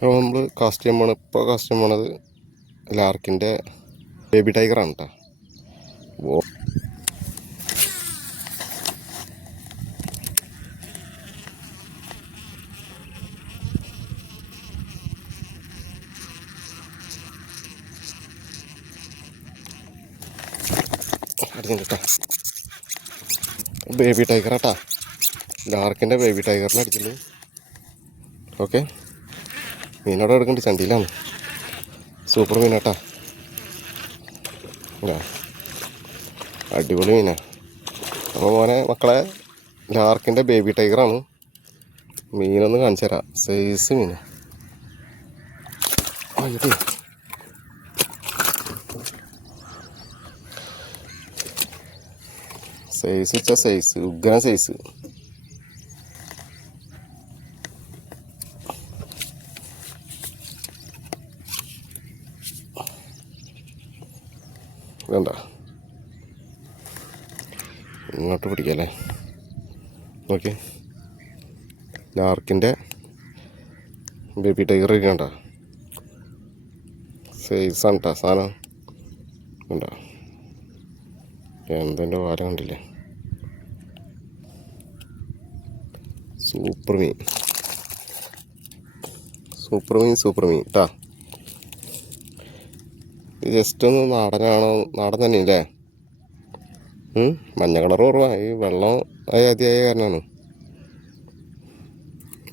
അപ്പോൾ നമ്മൾ കാസ്റ്റ് ചെയ്യാൻ പോണത് ഇപ്പോൾ കാസ്റ്റ് ചെയ്യാൻ പോണത് ലാർക്കിൻ്റെ ബേബി ടൈഗറാണ് കേട്ടോ. ഓ അടിച്ചിട്ടാ ബേബി ടൈഗറാട്ടാ, ലാർക്കിൻ്റെ ബേബി ടൈഗറിനെ അടിച്ചിട്ടുണ്ട്. ഓക്കെ, മീനോടെ എടുക്കേണ്ട ചണ്ടിയിലാണ്. സൂപ്പർ മീനാട്ടാ, അടിപൊളി മീനാ. അപ്പോൾ മോനെ മക്കളെ, ലാർക്കിൻ്റെ ബേബി ടൈഗറാണ്. മീനൊന്ന് കാണിച്ചു തരാം. സൈസ് മീൻ ഇത് സൈസ് വെച്ചാൽ സൈസ്, ഉഗ്രൻ സൈസ്. വേണ്ട, ഇങ്ങോട്ട് പിടിക്കല്ലേ. ഓക്കെ, ലാർക്കിൻ്റെ ബേബി ടൈഗർ ഇരിക്കണ്ട സൈസാണ് കേട്ടോ സാധനം. വേണ്ട, എന്തിൻ്റെ വാല കണ്ടില്ലേ. സൂപ്പർ മീൻ, സൂപ്പർ മീൻ, സൂപ്പർ മീൻ കേട്ടാ. ഇത് ജസ്റ്റ് ഒന്ന് നാടനാണോ? നാടൻ തന്നെയല്ലേ. മഞ്ഞ കളർ കുറവാ, ഈ വെള്ളം ആദ്യമായ കാരണമാണ്.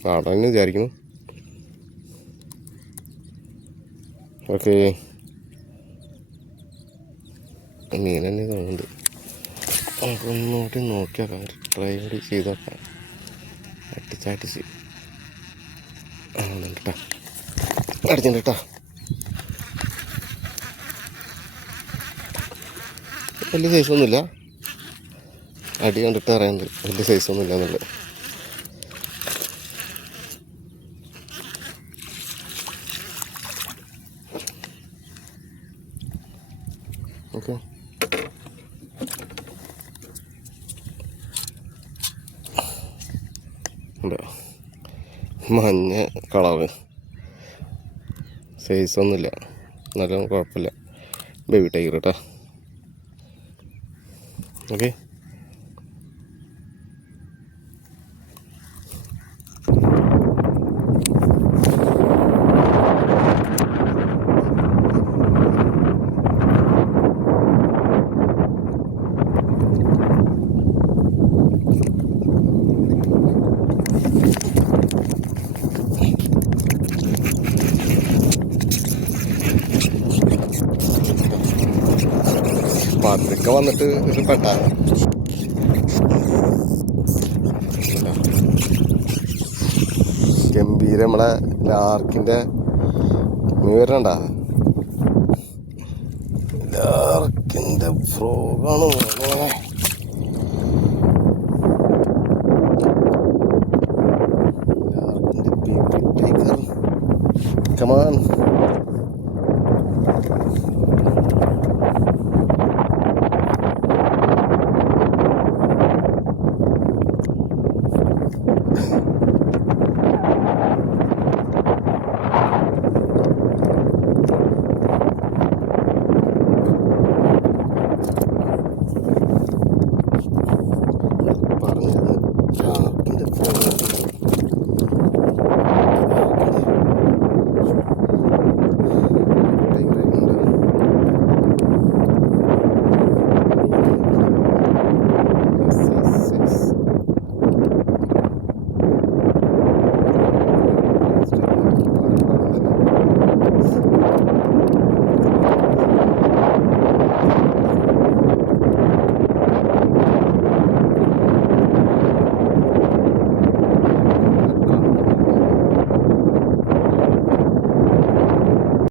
നാടൻ വിചാരിക്കുന്നു. ഓക്കെ, മീൻ തന്നെ തോന്നുന്നുണ്ട്. നമുക്കൊന്നുകൂടി നോക്കി നോക്കാം, ട്രൈ കൂടി ചെയ്ത് നോക്കാം. അടിച്ചടിച്ച് കേട്ടാ, അടിച്ചിട്ടുണ്ട് കേട്ടാ. വലിയ സൈസൊന്നുമില്ല, അടി കണ്ടിട്ട് അറിയുന്നുണ്ട് വലിയ സൈസൊന്നുമില്ല എന്നുള്ളത്. ഓക്കെ, മഞ്ഞ കളറ്, സൈസൊന്നുമില്ല, എന്നാലും കുഴപ്പമില്ല. ബേബി ടൈഗർ കേട്ടോ. ഓക്കെ, പതുക്കെ വന്നിട്ട് ഇത് പെട്ടാ. ഗംഭീര നമ്മളെ ലാർക്കിൻ്റെ മീൻ വരണണ്ട. ലാർക്കിൻ്റെ ഫ്രോഗാണ്. ലാർക്കിൻ്റെ ബേബി ടൈഗർ, കമാൻ.